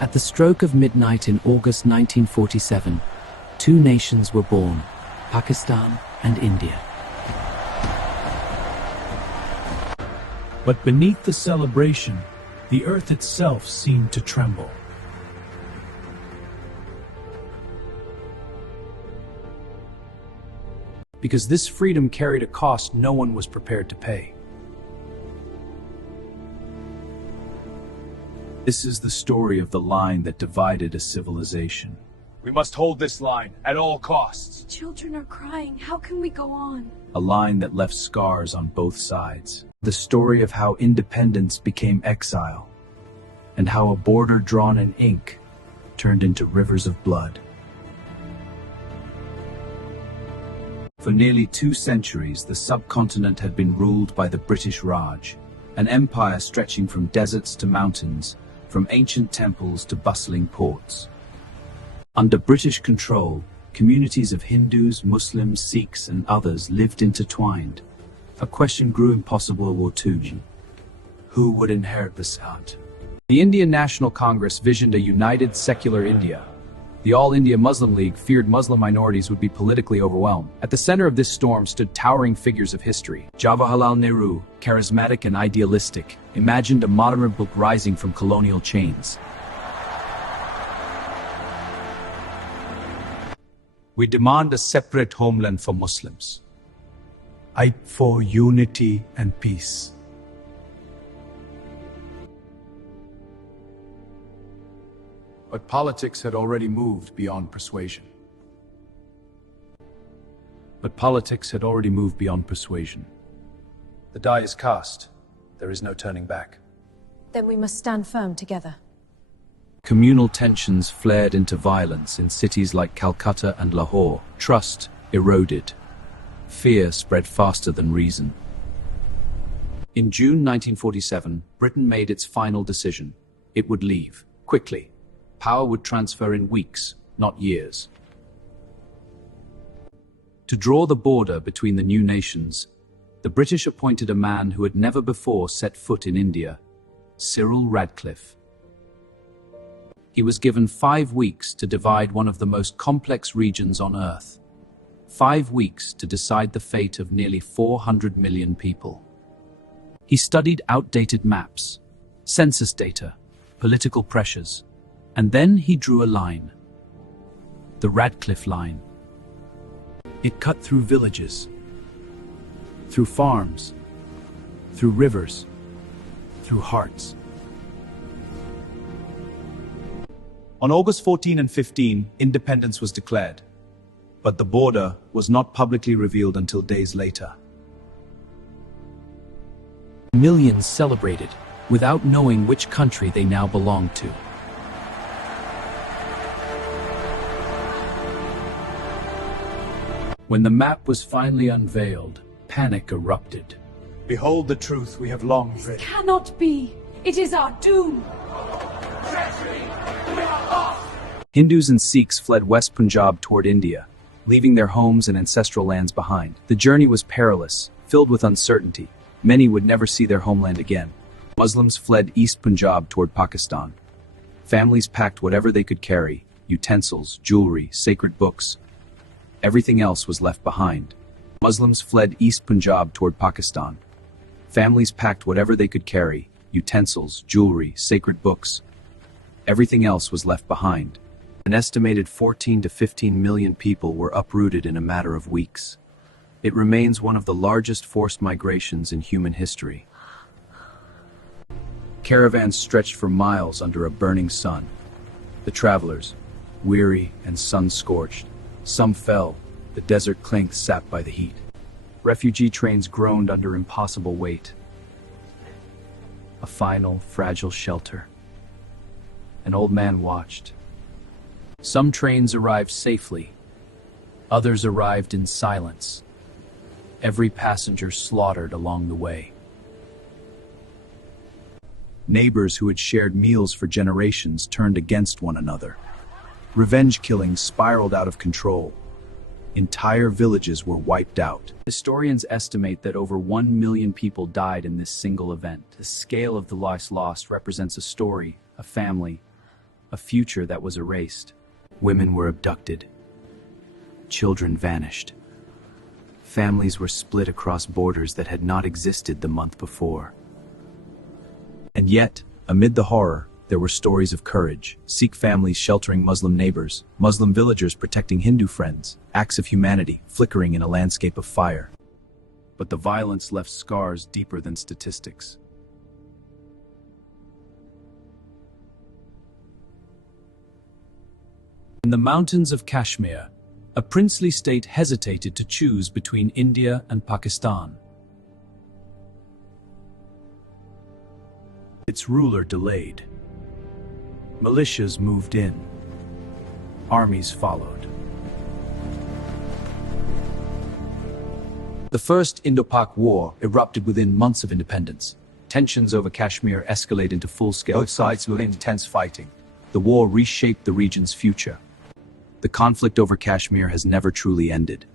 At the stroke of midnight in August 1947, two nations were born, Pakistan and India. But beneath the celebration, the earth itself seemed to tremble. Because this freedom carried a cost no one was prepared to pay. This is the story of the line that divided a civilization. We must hold this line at all costs. Children are crying. How can we go on? A line that left scars on both sides. The story of how independence became exile, and how a border drawn in ink turned into rivers of blood. For nearly 2 centuries, the subcontinent had been ruled by the British Raj, an empire stretching from deserts to mountains, from ancient temples to bustling ports. Under British control, communities of Hindus, Muslims, Sikhs, and others lived intertwined. A question grew in post-World War II. Who would inherit the Sahant? The Indian National Congress visioned a united secular India. The All India Muslim League feared Muslim minorities would be politically overwhelmed. At the center of this storm stood towering figures of history. Jawaharlal Nehru, charismatic and idealistic, imagined a modern republic rising from colonial chains. We demand a separate homeland for Muslims. I for unity and peace. But politics had already moved beyond persuasion. The die is cast. There is no turning back. Then we must stand firm together. Communal tensions flared into violence in cities like Calcutta and Lahore. Trust eroded. Fear spread faster than reason. In June 1947, Britain made its final decision. It would leave, quickly. Power would transfer in weeks, not years. To draw the border between the new nations, the British appointed a man who had never before set foot in India, Cyril Radcliffe. He was given 5 weeks to divide one of the most complex regions on Earth. 5 weeks to decide the fate of nearly 400 million people. He studied outdated maps, census data, political pressures, and then he drew a line. The Radcliffe Line. It cut through villages, through farms, through rivers, through hearts. On August 14 and 15, independence was declared, but the border was not publicly revealed until days later. Millions celebrated, without knowing which country they now belonged to. When the map was finally unveiled, panic erupted. Behold the truth we have long This dreaded. cannot be. It is our doom. Hindus and Sikhs fled West Punjab toward India, leaving their homes and ancestral lands behind. The journey was perilous, filled with uncertainty. Many would never see their homeland again. Muslims fled East Punjab toward Pakistan. Families packed whatever they could carry, utensils, jewelry, sacred books. Everything else was left behind. Muslims fled East Punjab toward Pakistan. Families packed whatever they could carry, utensils, jewelry, sacred books. Everything else was left behind. An estimated 14 to 15 million people were uprooted in a matter of weeks. It remains one of the largest forced migrations in human history. Caravans stretched for miles under a burning sun. The travelers, weary and sun-scorched, some fell, the desert clinked sapped by the heat. Refugee trains groaned under impossible weight. A final, fragile shelter. An old man watched. Some trains arrived safely. Others arrived in silence. Every passenger slaughtered along the way. Neighbors who had shared meals for generations turned against one another. Revenge killings spiraled out of control. Entire villages were wiped out. Historians estimate that over 1 million people died in this single event. The scale of the lives lost represents a story, a family, a future that was erased. Women were abducted. Children vanished. Families were split across borders that had not existed the month before. And yet, amid the horror, there were stories of courage, Sikh families sheltering Muslim neighbors, Muslim villagers protecting Hindu friends, acts of humanity flickering in a landscape of fire. But the violence left scars deeper than statistics. In the mountains of Kashmir, a princely state hesitated to choose between India and Pakistan. Its ruler delayed. Militias moved in. Armies followed. The First Indo-Pak War erupted within months of independence. Tensions over Kashmir escalated into full-scale, both sides were intense fighting. The war reshaped the region's future. The conflict over Kashmir has never truly ended.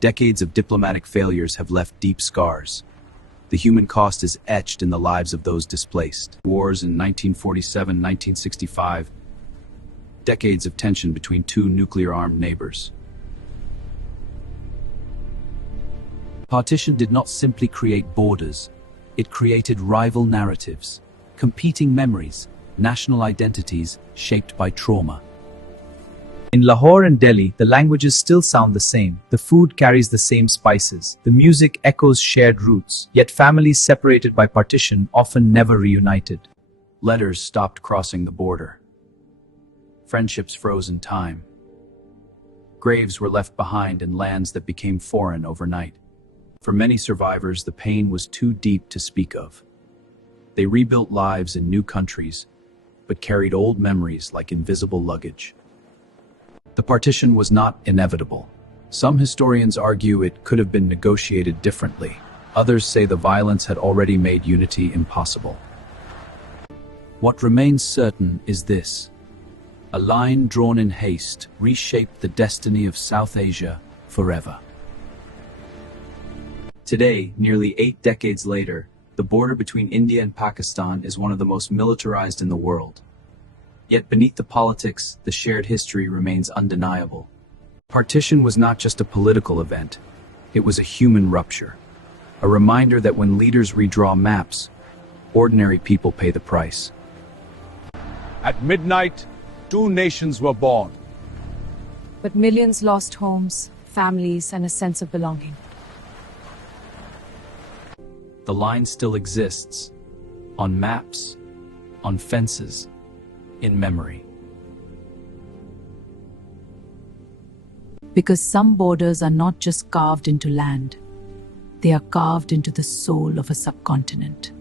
Decades of diplomatic failures have left deep scars. The human cost is etched in the lives of those displaced. Wars in 1947, 1965. Decades of tension between two nuclear-armed neighbors. Partition did not simply create borders. It created rival narratives, competing memories, national identities shaped by trauma. In Lahore and Delhi, the languages still sound the same. The food carries the same spices. The music echoes shared roots. Yet families separated by partition often never reunited. Letters stopped crossing the border. Friendships froze in time. Graves were left behind in lands that became foreign overnight. For many survivors, the pain was too deep to speak of. They rebuilt lives in new countries, but carried old memories like invisible luggage. The partition was not inevitable. Some historians argue it could have been negotiated differently. Others say the violence had already made unity impossible. What remains certain is this: a line drawn in haste reshaped the destiny of South Asia forever. Today, nearly 8 decades later, the border between India and Pakistan is one of the most militarized in the world. Yet beneath the politics, the shared history remains undeniable. Partition was not just a political event, it was a human rupture. A reminder that when leaders redraw maps, ordinary people pay the price. At midnight, 2 nations were born. But millions lost homes, families, and a sense of belonging. The line still exists, on maps, on fences, in memory. Because some borders are not just carved into land, they are carved into the soul of a subcontinent.